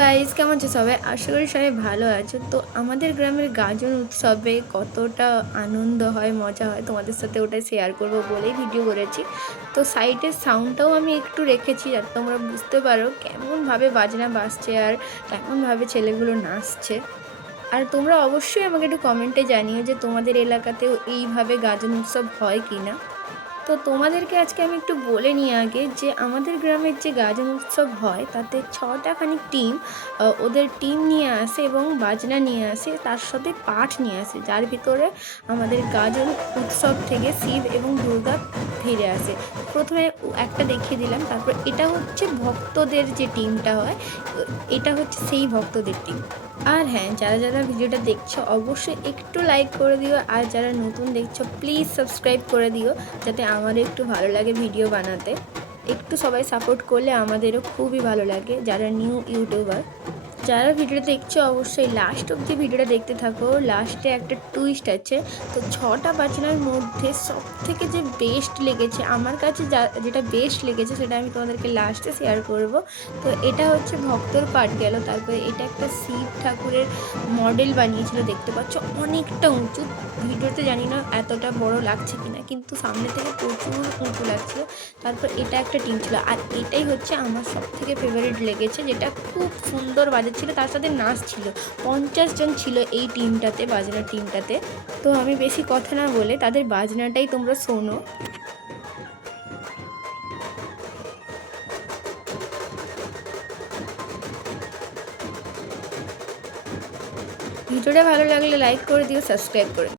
Guys, কেমন আছো সবাই? আশা করি সবাই ভালো আছো। তো আমাদের গ্রামের গাজন উৎসবে কতটা আনন্দ হয়, মজা হয়, তোমাদের সাথে ওটাই শেয়ার করবো বলেই ভিডিও করেছি। তো সাইডের সাউন্ডটাও আমি একটু রেখেছি যাতে তোমরা বুঝতে পারো কেমনভাবে বাজনা বাজছে আর কেমনভাবে ছেলেগুলো নাচছে। আর তোমরা অবশ্যই আমাকে একটু কমেন্টে জানিও যে তোমাদের এলাকাতেও এইভাবে গাজন উৎসব হয় কি না। তো তোমাদেরকে আজকে আমি একটু বলে নিই আগে যে আমাদের গ্রামের যে গাজন উৎসব হয় তাতে 6টা খানিক টিম ওদের টিম নিয়ে আসে এবং বাজনা নিয়ে আসে, তার সাথে পাঠ নিয়ে আসে, যার ভিতরে আমাদের গাজন উৎসব থেকে শিব এবং দুর্গা ফিরে আসে। প্রথমে একটা দেখিয়ে দিলাম, তারপর এটা হচ্ছে ভক্তদের যে টিমটা হয়, এটা হচ্ছে সেই ভক্তদের টিম। আর হ্যাঁ, যারা যারা ভিডিওটা দেখছো অবশ্যই একটু লাইক করে দিও, আর যারা নতুন দেখছো প্লিজ সাবস্ক্রাইব করে দিও যাতে আমারও একটু ভালো লাগে ভিডিও বানাতে। একটু সবাই সাপোর্ট করলে আমাদেরও খুবই ভালো লাগে যারা নিউ ইউটিউবার। যারা ভিডিওটা দেখছো অবশ্যই লাস্ট অবধি ভিডিওটা দেখতে থাকো, লাস্টে একটা টুইস্ট আছে। তো 6টা বাজনার মধ্যে সব থেকে যে বেস্ট লেগেছে আমার কাছে, যেটা বেস্ট লেগেছে সেটা আমি তোমাদেরকে লাস্টে শেয়ার করব। তো এটা হচ্ছে ভক্তর পাঠ গেল, তারপরে এটা একটা শিব ঠাকুরের মডেল বানিয়েছিল, দেখতে পাচ্ছ অনেকটা উঁচু। ভিডিওতে জানি না এতটা বড় লাগছে কিনা, কিন্তু সামনে থেকে প্রচুর উঁচু লাগছিল। তারপর এটা একটা টিম ছিল, আর এটাই হচ্ছে আমার সব থেকে ফেভারিট লেগেছে, যেটা খুব সুন্দর বাজাচ্ছিল, তার সাথে নাচ ছিল। 50 জন ছিল এই টিমটাতে, বাজনার টিমটাতে। তো আমি বেশি কথা না বলে তাদের বাজনাটাই তোমরা শোনো। ভিডিওটা ভালো লাগলে লাইক করে দিও, সাবস্ক্রাইব করে দিও।